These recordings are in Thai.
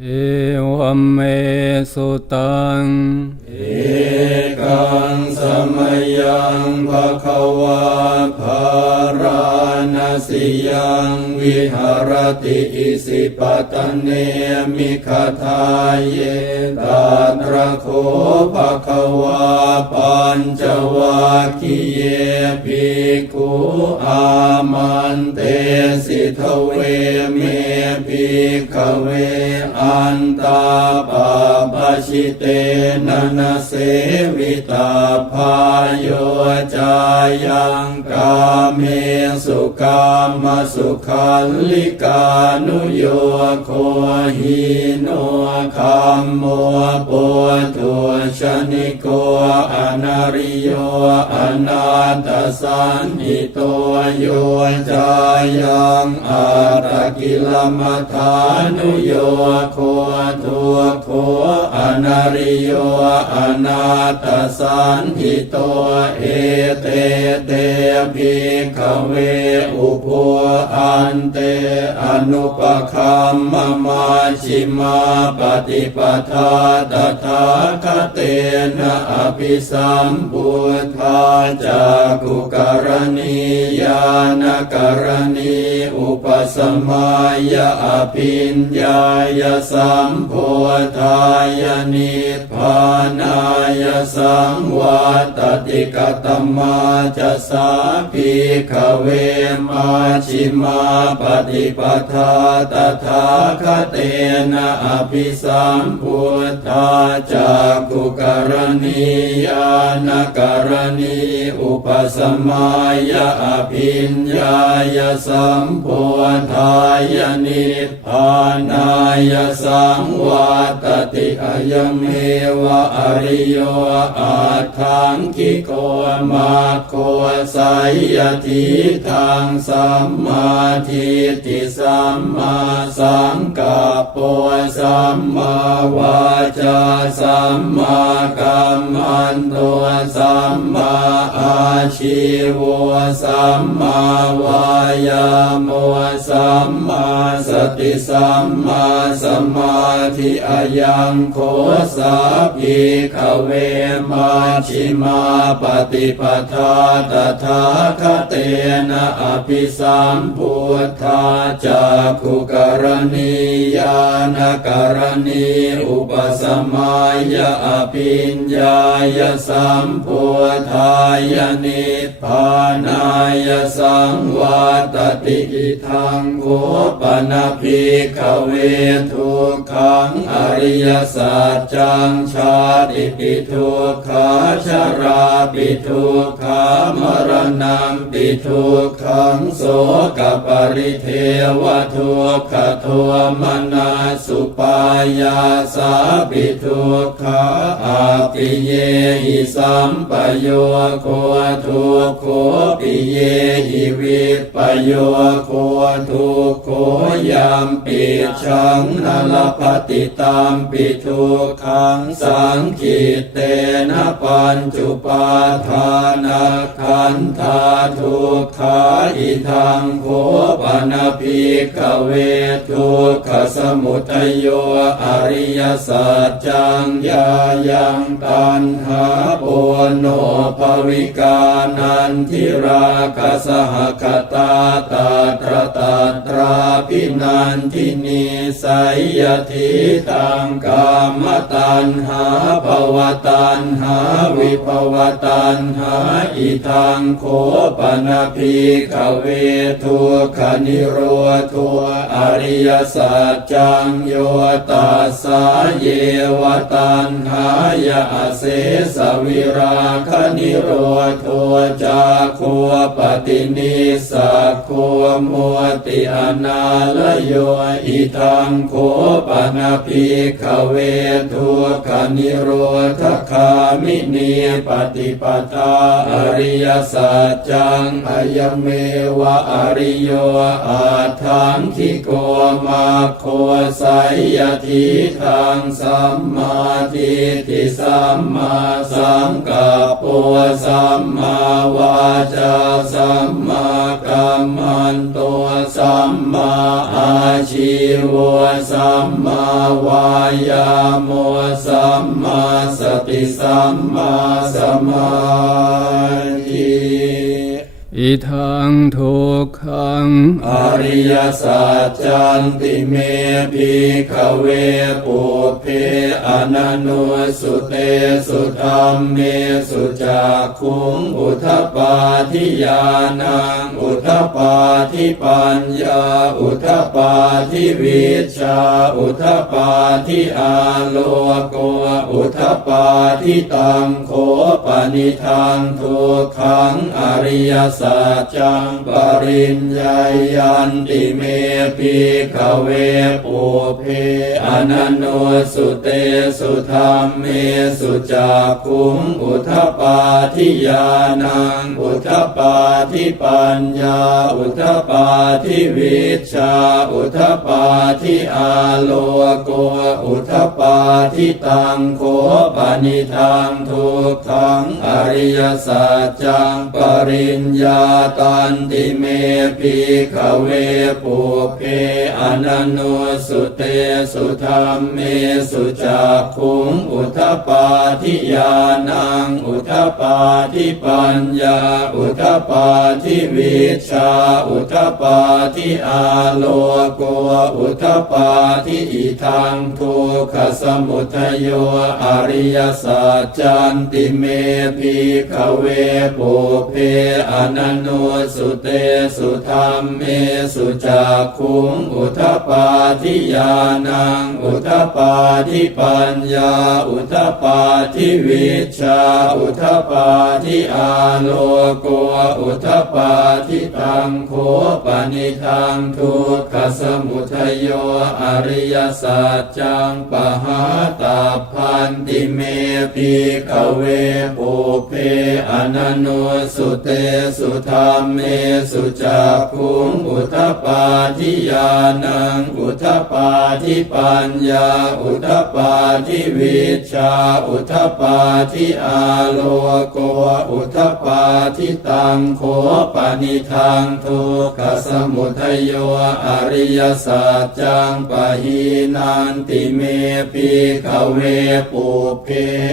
เอวมเมสุตัง เอกังสมยังภะคะวาภาราณสิยังวิหารติอิสิปตเนมิคทาเยตาตระโคภะควาปัญจวัคคีเยภิกขุอามันเตสิทเวเมภิกขเวอันตาปาปชิเตนะนะเสวิตาพายโยจายังกาเมสุกามสุขันลิกานนุโยโคหิโนคัมโมปวตุชนิโกอนาริโยอนาตสันหิโตโยจายังอาตกิลมัฐานุโยโคทุโคอนาริโยอนาตสันหิโตเอเตเตภิกขเวอุปอันเตอนุปคัมมมาชิมาปฏิปทาตถาคเตนะอภิสัมพุทธาจากุกรณียานกรณีอุปสมัยอภิญญายสัมโพธายนิพานายสังวัตติกตมาจะสาภิกขเวมาชิมาปฏิปทาตถาคเตนะอภิสัมพุทธาจากุกรณียานกรณีอุปสมัยอภิญญายสัมโพธายนิพพานายสังวัตติอายเมวะอริโยอาทังคิโกมาโคสายทิทางสัมมาทิฏฐิสัมมาสังกัปปะสัมมาวาจาสัมมากัมมันโตสัมมาอาชีวสัมมาวายามสัมมาสติสัมมาสมาธิอายังโคสาภิกเวมาชิมาปฏิปทาตถาคเตนะอภิสัมพุทธาจากขุกรณียานกรณีอุปสมัยอภิญญายสัมพุทธายนิพพานายสังวัตติอิทังโคปนาภิกขเวทุกขังอริยสัจจังชาติปิทุกขาชราปิทุกขามรณะปิทุกขังโสกปริเทวทุกขโทมนาสุปายาสาปิทุกขาอาปิเยหิสัมปโยโคทุกโคปิเยหิวิปโยโคทุกโคยามปิชังนลปฏิตามปิทุกขังสังคิเตนะปัญจุปาทานาขันธาทุกขาอิทังโคปนภิกขเวทุกขสมุทัยโยอริยสัจจังยายังตันหาปุโนภวิกานันทิราคสหคตาตาตรตาตราพินันทินีสัยยทิตังกามตันหาภวตันหาวิภวตันหาอิทังโคปนภิกขเวทุกขนิโรธัวอริยสัจจังโยตัสสาเยวตันหายาเสสวิราคนิโรธัวจาโคปฏินิสักโคมัวติอนาลโยอิทังโคปนาภิกเวทุกนิโรธคามินีปฏิปทาอริยสัจจังอายเมวะอริโยอาทังคิโกมาโคไสยทิทังสัมมาทิฏฐิสัมมาสังกัปปสัมมาวาจาสัมมากัมมันโตสัมมาอาชีวสัมมาวายามสัมมาสติสัมมาสมา อิทังทุกขัง อริยสัจจันติเมภิกขเวปุเพอนันโนสุเตสุธรรมเมสุจักขุงอุทปาทิยานังอุทปาทิปัญญา อุทปาทิวิชา อุทปาทิอาโลโกอุทปาทิตังโคปนิทังทุกขังอริยสัจจังปริญญายันติเมปิขเวปุเพอนันโนสุเตสุธรรมเมสุจักขุงอุทปาทิยานังอุทปาทิปัญญา อุทปาทิวิชา อุทปาทิอาโลโก อุทปปาทิตังโคปนิทังทุกขังอริยสัจจังปริญญาตันติเมภิขเวปุเพอนันโนสุเตสุธรรมเมสุจักขุงอุทปปาทิยานังอุทปปาทิปัญญาอุทปปาทิวิชาอุทปปาทิอาโลโกอุทปปาทิอิทังทุกขสมุทโยอริยสัจจันติเมภิขเวปุเพอนันโนสุเตสุธรรมเมสุจักขุงอุทปปาทิยานังอุทปปาทิปัญญา อุทปปาทิวิชา อุทปปาทิอาโลโกอุทปปาทิตังโคปนิทังทุกขสมุทโยอริยสัจจังปหาตาพันติเมภิกเวปุเพอนันโนสุเตสุธรรมเมสุจักุงอุทปาทิยานังอุทปาทิปัญญา อุทปาทิวิชา อุทปาทิอาโลโกอุทปาทิตังโคปนิทังทุกขสมุทัยโยอริยสัจจังปะหีนันติเมภิขเวปุเพ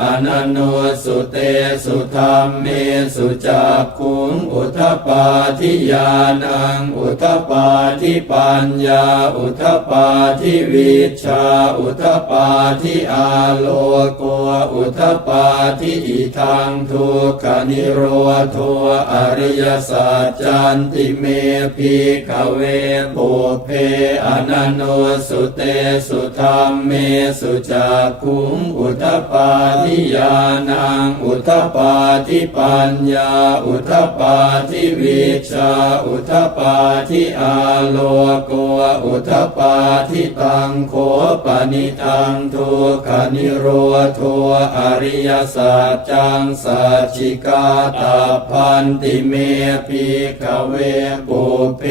อนันโนสุเตสุธรรมเมสุจักุงอุทปปาทิยานัง อุทปปาทิปัญญา อุทปปาทิวิชา อุทปปาทิอาโลโก อุทปปาทิอิทังทุกขนิโรโทอริยสัจจันติเมภิกเวปุเพอนันโนสุเตสุธรรมเมสุจักขุงอุทปปาทิยานัง อุทปปาทิปัญญา อุทปาทิวิชาอุทปาทิอาโลโกอุทปาทิตังโคปนิทังทุกนิโรโทอริยสัจจังสัจจิกาตาพันติเมภิกเวปุเพ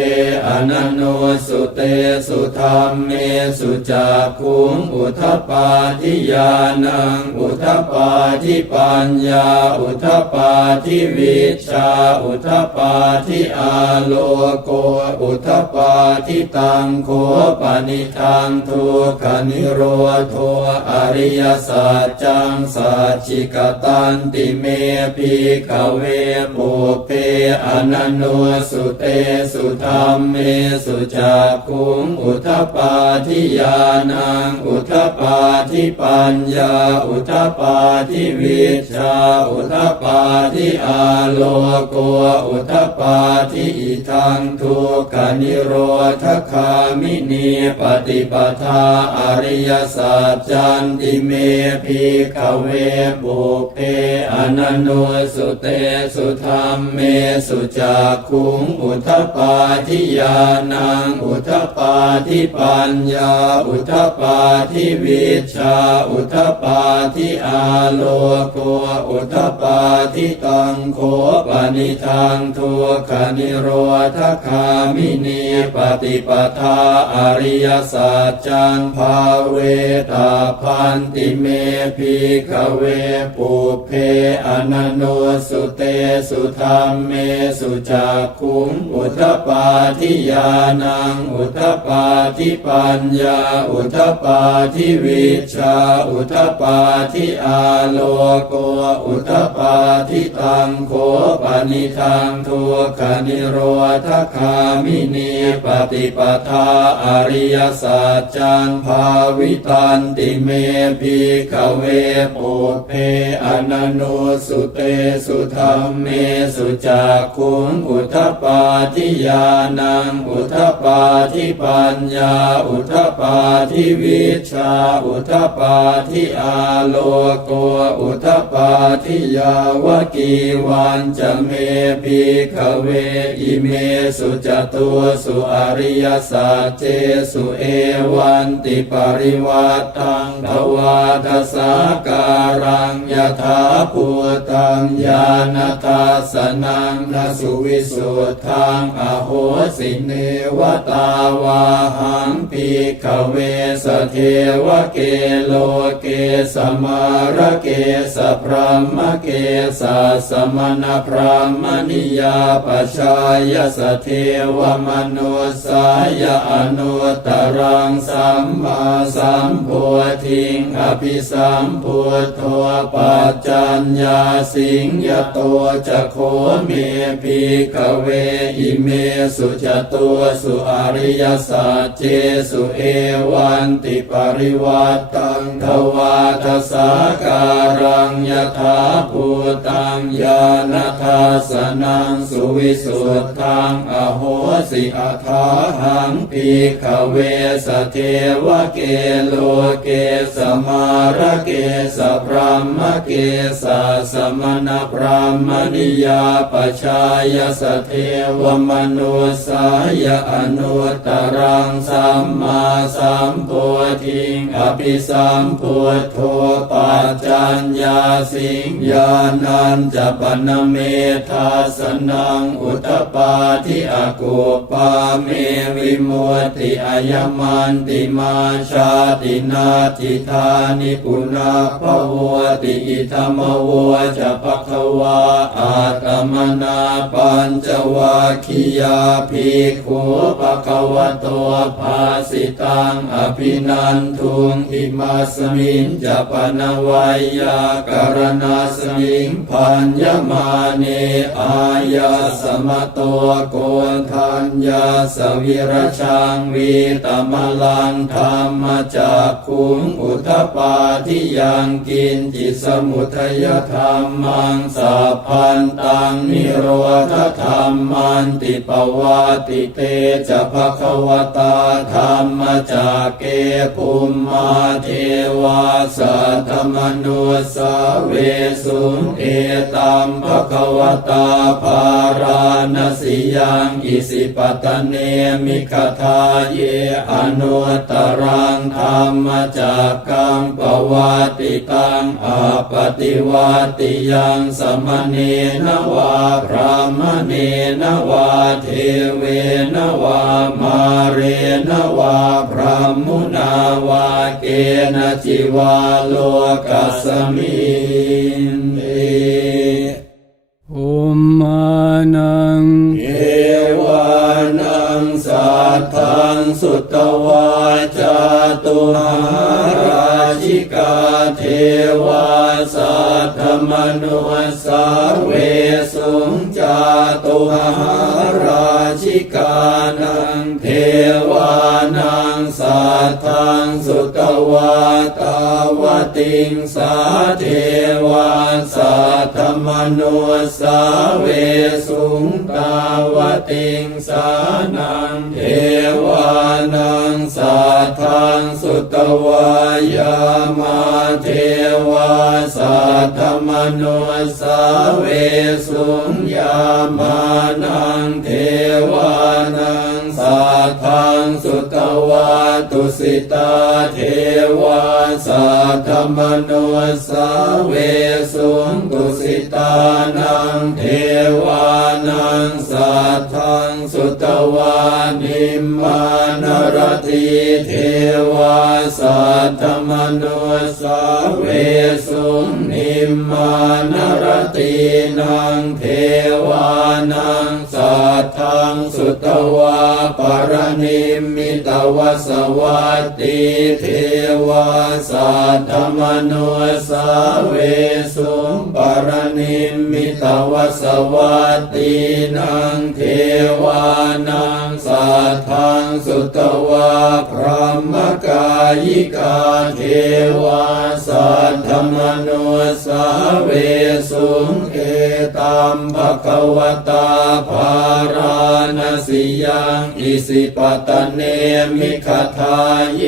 อนันโนสุเตสุธรรมเมสุจักขุงอุทปาทิยานังอุทปาทิปัญญาอุทปปาทิวิชาอุทปปาทิอาโลโกอุทปปาทิตังโคปนิทังทุกนิโรโทอริยสัจจังสัจจิกตันติเมภิกเวปุเพอนันโนสุเตสุธรรมเมสุจักขุงอุทปปาทิยานังอุทปปาทิปัญญาอุทปปาทิวิชาอุทปาทิอาโลโกอุทปาทิอิทังทุกขนิโรธคามินีปฏิปทาอริยสัจจันติเมภิกขเวปุเพอนันโนสุเตสุธรรมเมสุจักขุงอุทปาทิยานังอุทปาทิปัญญาอุทปาทิวิชาอุทปาทิอาโลโกอุทปปาทิตังโคปนิทัทังทุกขนิโรธคามินีปฏิปทาอริยสัจจังภาเวตาพันติเมพิขเวปุเพอนันโนสุเตสุธรรมเมสุจักขุงอุทปปาทิยานังอุทปปาทิปัญญาอุทปปาทิวิชาอุทปปาทิอาโลโกอุทปปาทิตังโคปนิทังทุกขนิโรธคามินีปฏิปทาอริยสัจจังภาวิตันติเมพิขเวปุเพอนันโนสุเตสุธรรมเมสุจักขุงอุทปปาทิยานังอุทปปาทิปัญญาอุทปปาทิวิชาอุทปปาทิอาโลโกอุทปาทิยาวกีวันจะเมพิขเวอิเมสุจตุสุอริยสัจเจสุเอวันติปริวัตังทวาทสาการังยถาภูตังญาณทัสนังนสุวิสุทธังอโหสิเนวตาวาหังปีขเวสเทวเกโลเกสมาระเกสพรหมเกสสมณพรหมนิยาปชายสเทวมนุสายอนุตตรังสัมมาสัมโพ ธิงอภิสัมพุทโธปัจจัญญาสิงยโตจะโคเมพิกเวอิเมสุจตัวสุอริยสัจเจสุเอวันติปริวัตตังทวาทสาการังยถาภูตังญาณทัสนังสุวิสุทธังอโหสิอัฏฐาหังปีขเวสเทวเกโลเกสมาระเกสพรหมเกสสมณพรหมนิยาปชายสเทวมนุสายอนุตตรังสัมมาสัมโพธิงอภิสัมพุทโธปัจจัญญาสิงญานันจปนเมธาสนังอุตตปาทิอากุปาเมวิมุติอายมันติมาชาตินาติทิธานิปุนาภวติอิธรรมวจะภควาอาตมนาปัญจวัคคียาภิกขุภควโตภาสิตังอภินันทุงอิมาสมิงจะปนวัยยาการณาสมิงพันยมาเนอายาสมโตโกนทัญญาสวิรชังวีตมลังธรรมจากคุงอุทปาทิยังกินจิตสมุทัยธรรมังสัพพันตังนิโรธธรรมันติปวาติเตจะภควตาธรรมจากเกภูมมาเทวาสัทธมนุสาเวสุงเอตัมภควตาภาราณสิยังอิสิปตเนมิคทาเยอนุตตรังธรรมจากกังปวัติตังอาปฏิวัติยังสมเนนวาพระมเนนวาเทเวนวามาเรนวาพระมุนาวาเกณจิวาโลกัสมินเตอุมมานังเอวานังสัทธังสุตวาจาตุหาราชิ กาเทวาสัทธมนุสาเวสุงจาตุหาราชิกานังเทวานังสัทธังสุตวาตาวติงสาเทวาสัทธมนุสาเวสุงตาวติงสานังเทวานัง สัทธังสุตวายามาเทวาสัทธมนุสาเวสุญญามานังเทวานังสัทธังสุตวา ตุสิตาเทวาสัทธมโนสาเวสุงตุสิตานังเทวานังสัทธังสุตวานิมมานรติเทวาสัทธมโนสาเวสุงนิมมานรตินังเทวานัง สัทธังสุตวาปรนิมมิตวสวัตติเทวาสัทธมโนสาเวสุปรนิมมิตวสวัตตินังเทวานังสัทธังสุตวาพระมกายิกาเทวาสัทธมโนสาเวสุเอตัมภะคะวตาภาราณสิยังอิสิปตเนมิขทาเย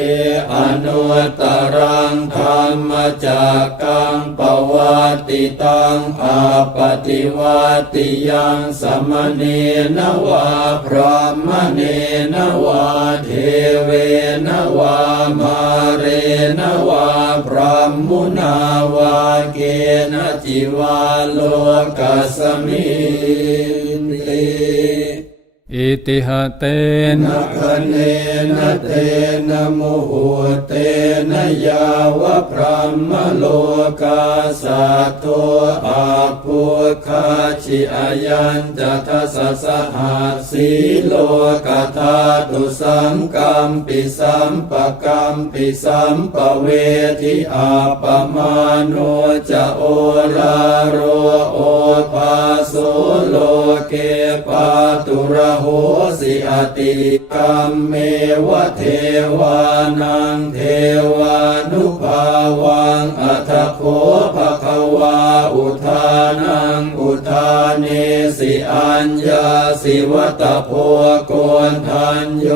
อนุตรังธรรมจักกังปวัตติตังอาปฏิวัติยังสมเนนวาพรหมเนนวาเทเวนวามาเรนวาพรหมุนาวาเกณจิวาโลกัสมินติ อิติหะเตนะคะเนนะเตนะโมหเตนะยาวะพรหมโลกาสัตโตอาภูคาชิอายัญจะทัสสะหัสสีโลกธาตุสังกัมปิสัมปะกัมปิสัมปะเวทิอาปมาโนจะโอลาโรโอภาโสโลเก ปาตุระโหสิอติกรรมเมวะเทวานังเทวานุภาวังอัตโคภะคะวาอุทานังอุทานเนสิอัญญาสิวัตโพโกนทันโย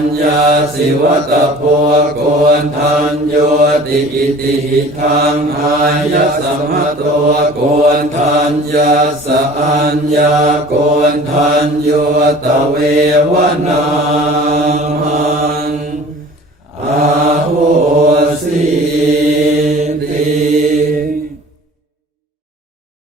ญญาสิวัตโพโกนทันโยติอิติหิทังอายะสมะโตโกนทันยาสอัญญาโกนทันโยตเววนา